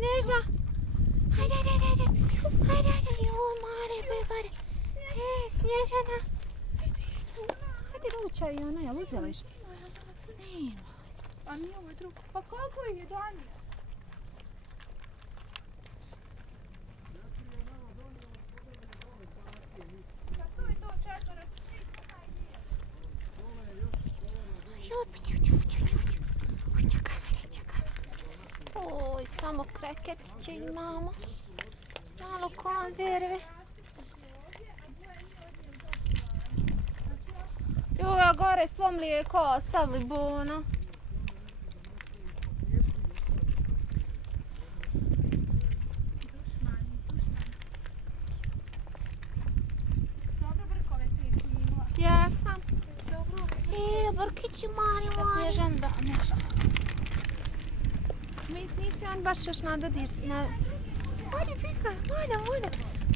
Snježa. Ajde. Ajde. Joj, mare, bebare. Snježana. Ajde, ruča i ona, jel uzela što? Snima. A nije ovo drugo. Pa koliko ih je donio? Pa to je to četvora. Čekaj me. Oj, samo kreketiće imamo. Malo konzerve. Joj, a gore svo mlijeko ostavili bono. Dobro brkove ti snimila. Jesam. Brkići mali. Snježan da nešto. Nisi on baš još nadodir se na...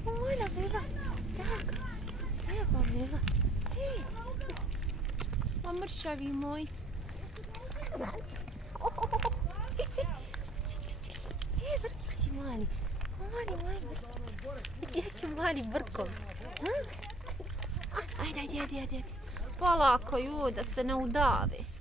Mora, bega. Tak. Evo, bega. O, mršavi moj. Brkići mali. Mali brkići. Gdje su mali brkovi? Ajde. Polako, ju, da se ne udave.